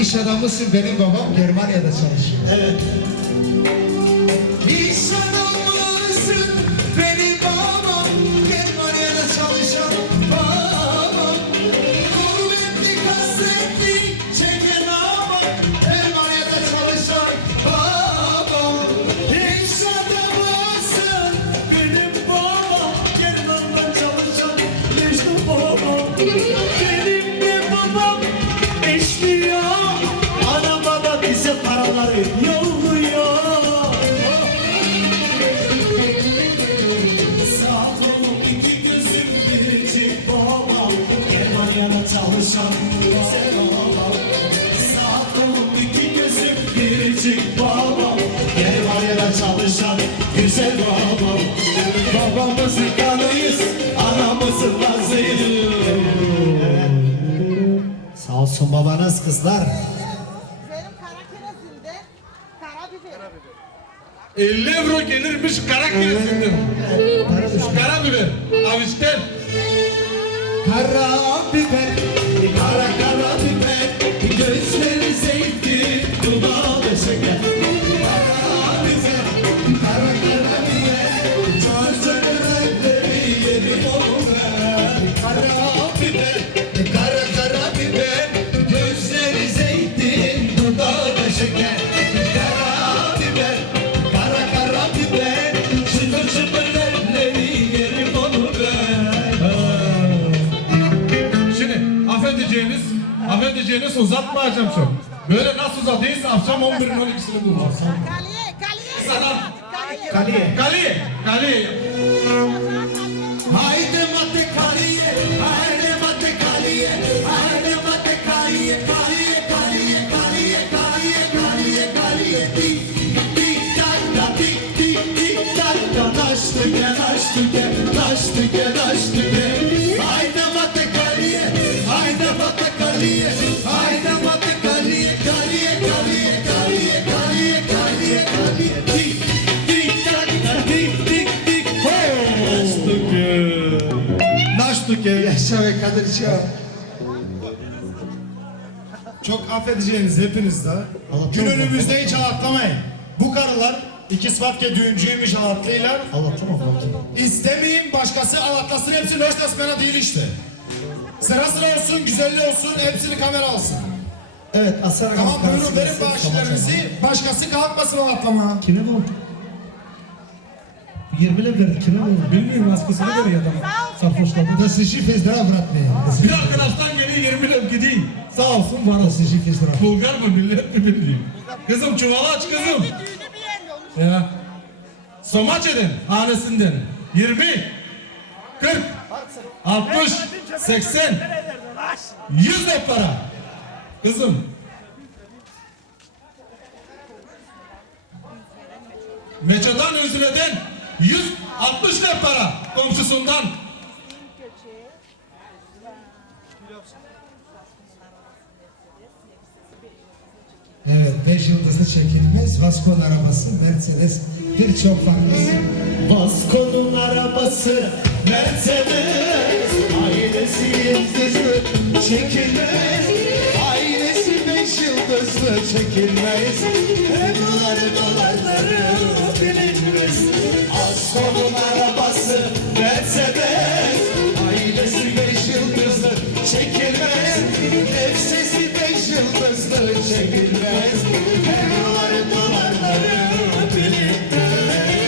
İş adamısın benim babam Germanya'da çalışıyor. Evet. İş adamısın babam biricik babam Germanya'da çalışan güzel babam Babamızın kanıyız, anamızın lazıyız Sağ olsun babanız kızlar Benim kara kirazinde karabiber. 50 euro gelirmiş kara kiresinden. Karabiber. Avuçten. Karabiber Kara kara Gözlerim affedeceğiniz uzatmayacağım çok. Böyle nasıl uzatıysa akşam 11'in 12'sini bulacağız. Kaliye, kaliye. Sana. Kaliye. Kaliye. Kali, Kali. Haydi mate kaliye, haydi mate kaliye, haydi mate kaliye, kaliye, kaliye, kaliye, kaliye, kaliye, kaliye, tik, tik, tak, tak, tik, tik, tik, tak, tak, taş tüke, taş tüke, taş tüke, taş Yaşa ve Kadir Şah Çok affedeceğiniz hepiniz de. Gün önümüzde hiç ağlatlamayın. Bu karılar iki sıfatke düğüncüymüş ağlatlıylar. Anlatamam İstemeyin başkası ağlatlasın hepsi loş bana değil işte. Sıra sıra olsun, güzelli olsun, hepsini kamera alsın. Evet Asar Tamam buyurun verin bağışlarınızı, başkası kalkmasın ağlatlama. Kime bu? 20 lira verdi kime bu? Bilmiyorum maskesini veriyor adam. Sarhoşladı. Das ist die Festravratne Bir arkadaştan geliyor 20 lira gideyim. Sağ olsun bana. Die Festravratne Bulgar mı millet mi bilmiyorum. Kızım çuvalı aç kızım. Ya. Somaçe'den, hanesinden. 20, 40, 60, 80, 100 de para. Kızım. Meçeden Üzüle'den 160 ne para komşusundan. Evet, beş yıldızlı çekilmez. Vasco'nun arabası, Mercedes, birçok farklısı. Vasco'nun arabası Mercedes Ailesi yıldızlı çekilmez Ailesi beş yıldızlı çekilmez Evları dolarları Vasco'nun arabası Mercedes Ailesi beş yıldızlı çekilmez Nefsesi beş yıldızlı çekilmez dolarları bilinmez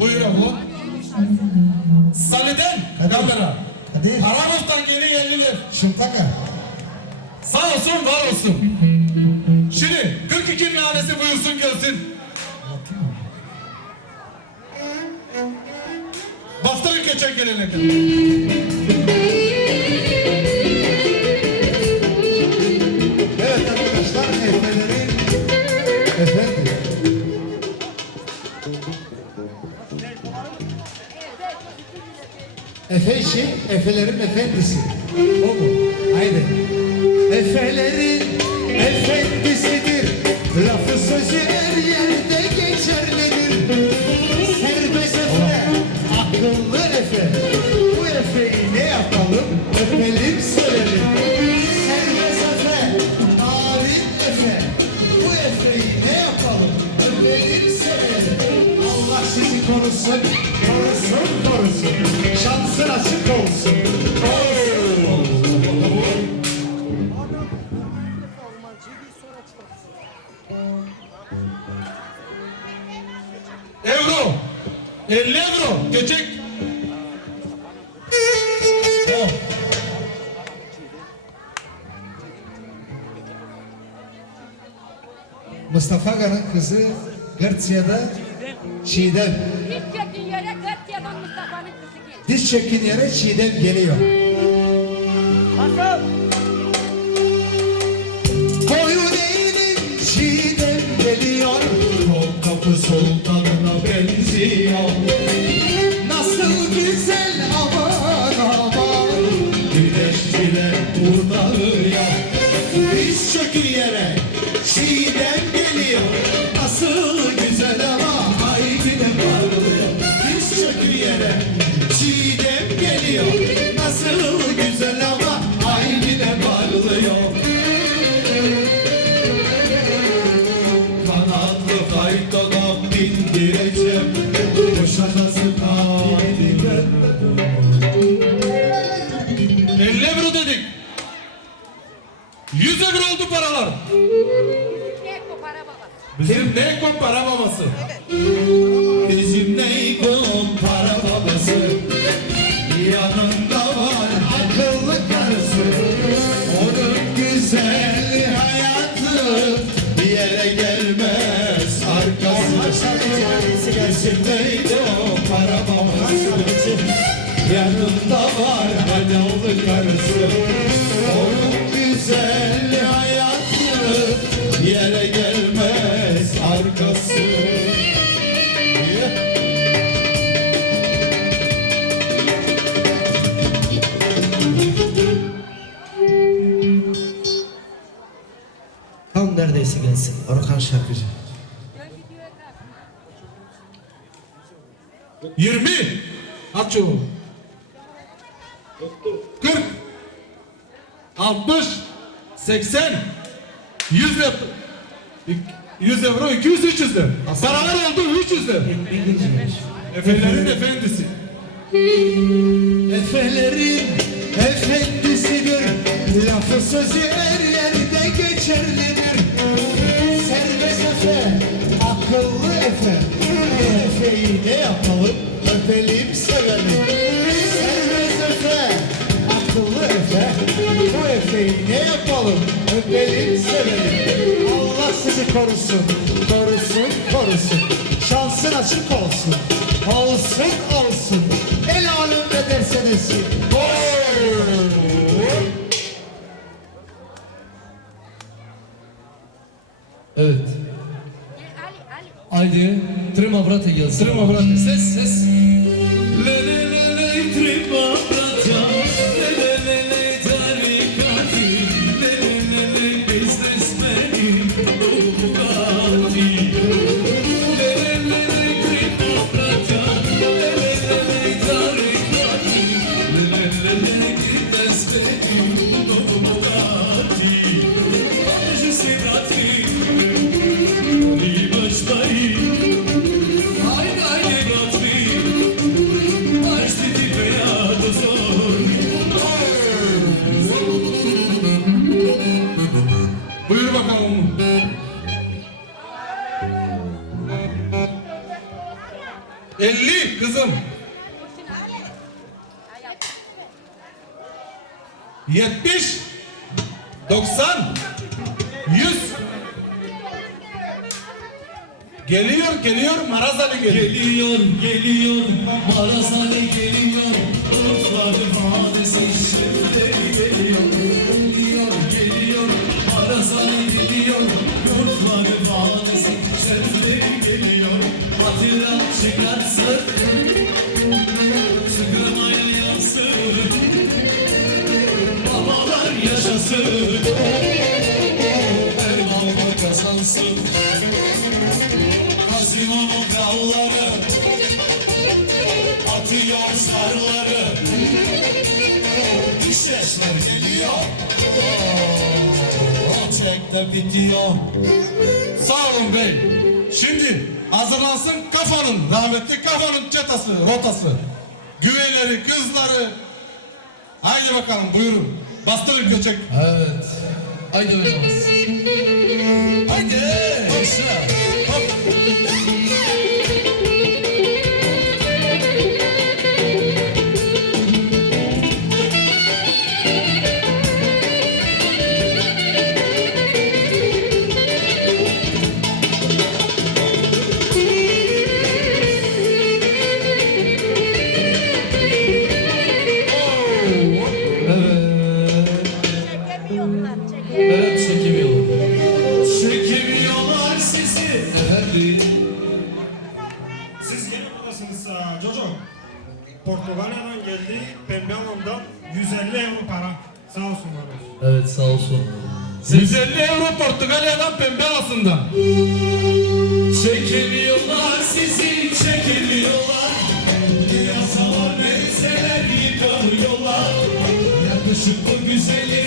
Buyur abla. Saliden kamera. Hadi, Aramızdan geri 50 lira. şıntaka. Sağ olsun var olsun. Şimdi 42 nanesi buyursun gelsin. Bastırın köçek gelene kadar. Evet arkadaşlar, Efe'lerin efendi. Efe Efe'lerin efendisi. O mu? Belim söyledim. Sen de zafer. Bu efeyi ne yapalım? Belim. Allah sizi korusun, korusun, korusun. Şansın açık olsun. Euro, 50 euro, geçek. Mustafa Aga'nın kızı Gırtsiya'da Çiğdem. Hiç çekin yere Gerçe'den Mustafa'nın kızı geldi. Diz çekin yere Çiğdem geliyor. Koyun 100 euro oldu paralar. Bizim ne kom para babası. Bizim neykom para babası? Yanında var akıllı karısı. Onun güzel hayatı Bir yere gelmez arkası. Bizim neykom para babası? Yanında var akıllı karısı neredeyse gelsin. Videoya kalk. 20. Aç çabuk. 40. 60. 80. 100 euro. 100 euro 200 300 lira. Paralar oldu 300 lira. Efelerin efendisi. Efelerin efendisidir Lafı sözü her yerde geçerlidir Efe Efe'yi ne yapalım, öpelim sevelim Serbest Efe, akıllı Efe Bu Efe'yi ne yapalım, öpelim sevelim Allah sizi korusun, korusun, korusun Şansın açık olsun, olsun, olsun. El alem ne Extrema Brother. Cês, cês. Marazali geliyor. Umutları vadesi şerifleri geliyor. Geliyor geliyor Marazali geliyor Umutları vadesi şerifleri geliyor. Hatıra çıkarsın Sıkılmaya yansın Babalar yaşasın De bitiyor Sağ olun bey. Şimdi hazırlansın kafanın, rahmetli kafanın çetası, rotası. Güveyleri, kızları. Haydi bakalım buyurun. Bastırın göçek. Evet. Haydi oynamaz. Haydi. Başla. Hop. Siz yeni buradasınız Jojo. Portekanya'dan geldi, pembe alanda 150 euro para. Sağ olsunlar olsun. Evet sağ olsun. 150 euro Portugalia'dan pembe aslında. Çekemiyorlar sizi, çekemiyorlar. Yasalar neyseler yıkamıyorlar. Yakışıklı güzeli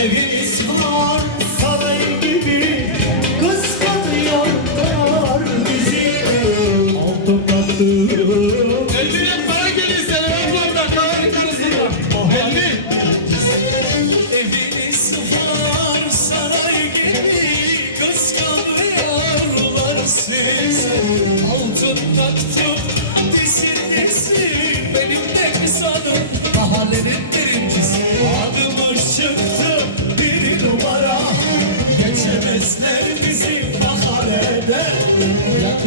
Evimiz var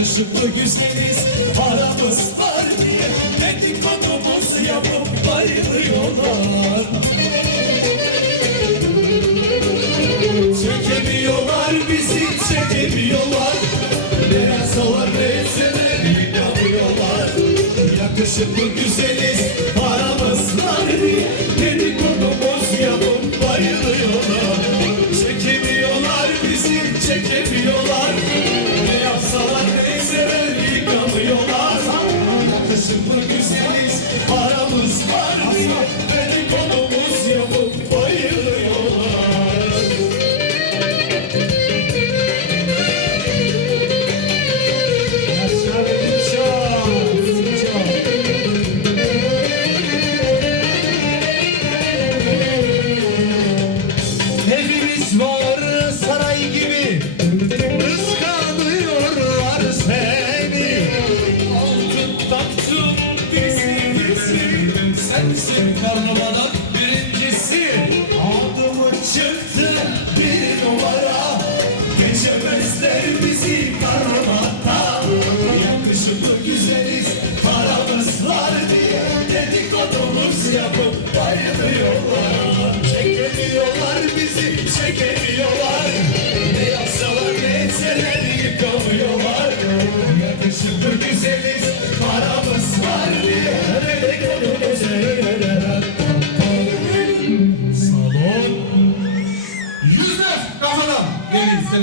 Yakışıklı güzeliz paramız var diye Dedikodumuz yapıp bayılıyorlar. Çekemiyorlar bizi çekemiyorlar. Biraz olur neyse inanıyorlar Yakışıklı güzeliz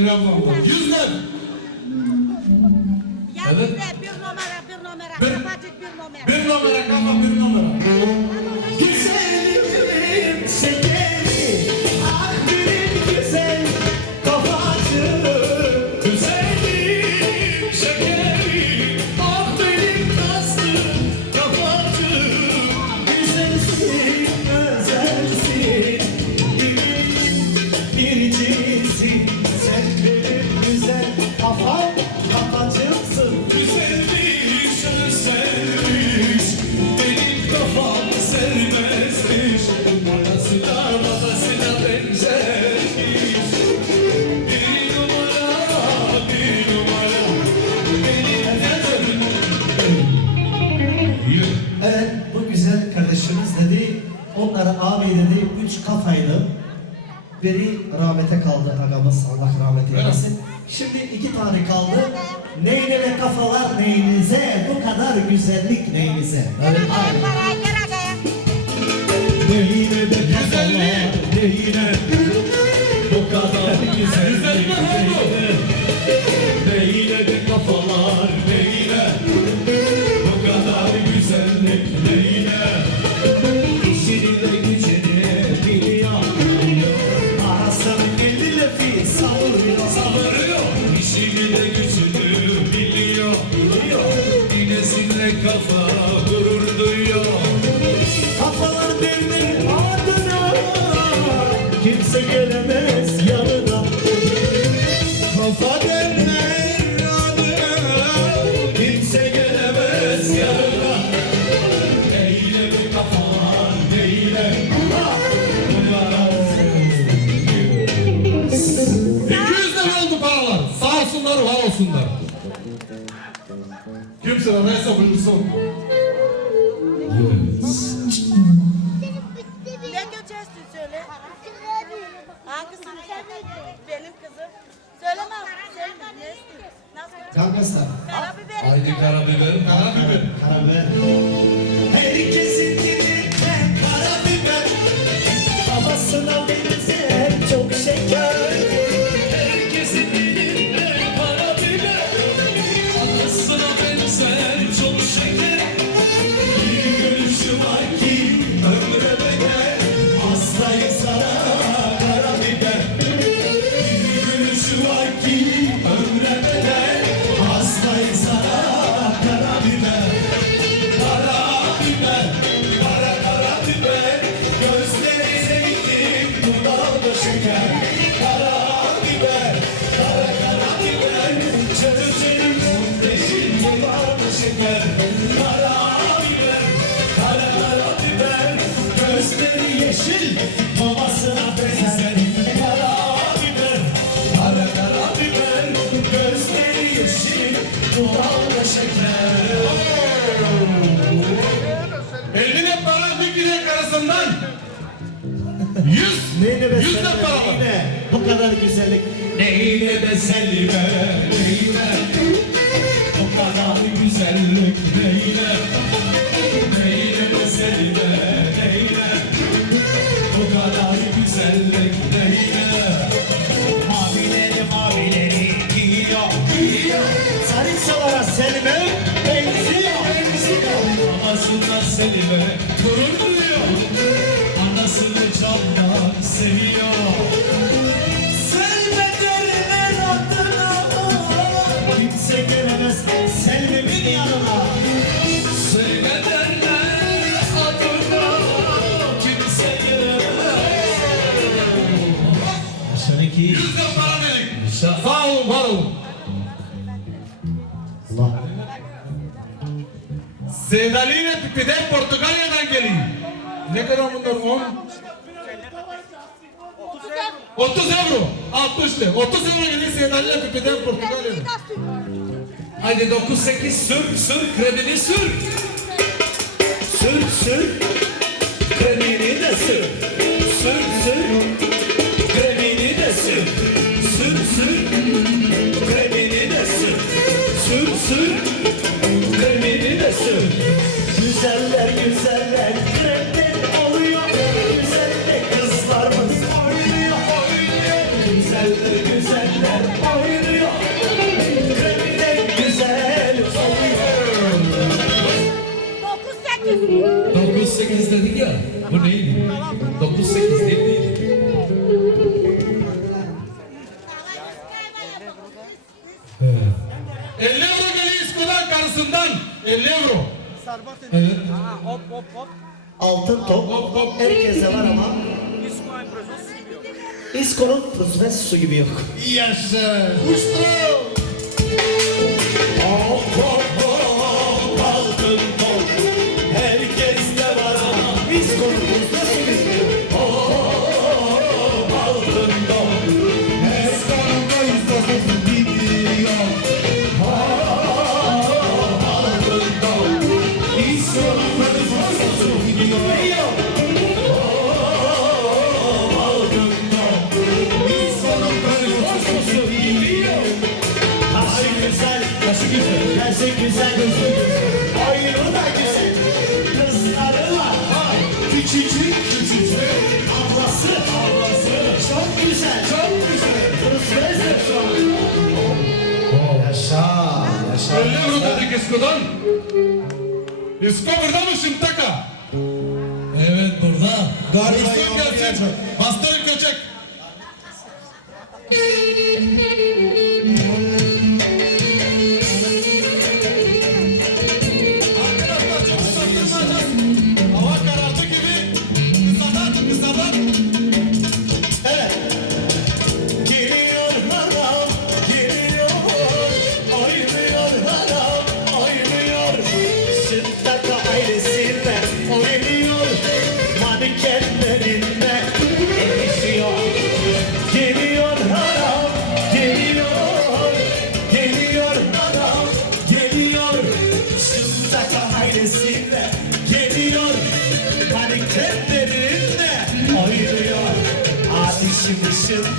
Senin ablamdan. Yüzler. Rahmete kaldı agamız Allah rahmet eylesin. Şimdi iki tane kaldı. Neyneme kafalar neyinize bu kadar güzellik neyinize. Gel Evet, olsunlar, var olsunlar. Kimse araysa buyursun. Yes. Ne göçersin söyle? Hangisini? Benim kızım. Söyleme. Söyleme. Kankaslar. Karabiberim. Haydi karabiberim. Karabiber. Karabiber. Herkesin dilinde karabiber. Babasına benzeyen. Hepsinden para var. Bu kadar güzellik? Neyine bezelme neyine Bu kadar güzellik neyine neyine bezelme Sevdaliyle Pipi'de Portugalya'dan geliyor. Ne kadar bunlar? 10 30 euro. 60 lira. 30 euro geliyor Sevdaliyle Pipi'den Portugalya'dan. Haydi 9-8 sür sür kredini sür. Sür sür kredini de sür. Sür sür. Evet. Aha, hop hop hop. Altın top. Hop, hop. Herkese var ama. İsko'nun prosvesusu gibi yok. Yes sir. Uçtu. Hop hop. Diskodan. Disko burada mısın Taka? Evet burada. Galiba Dursun gelsin. Bastırın köçek.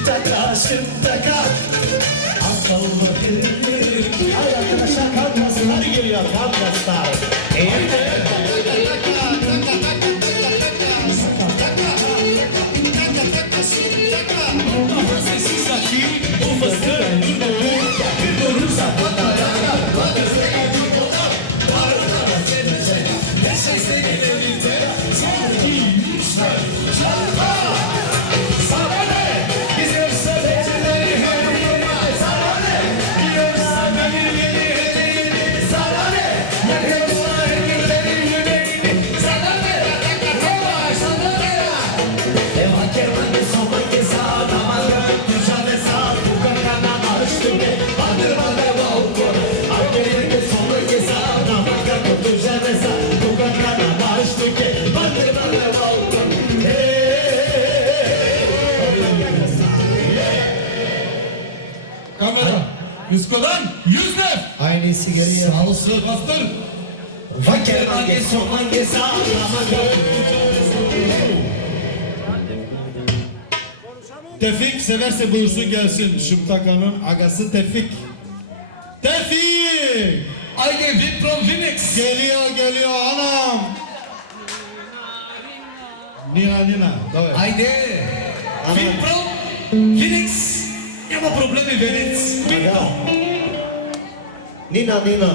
Şimdi şıttaka Diskodan yüz def. Aynısı geliyor. Sağ olsun. Bastır. Fakir hangi somange sağlama Tevfik severse buyursun gelsin. Şımtaka'nın agası Tevfik. Tevfik! Haydi Vip from Phoenix. Geliyor geliyor anam. Nina Nina. Давай. Haydi. Vip from Phoenix. Nie နင်းနာနင်းနာ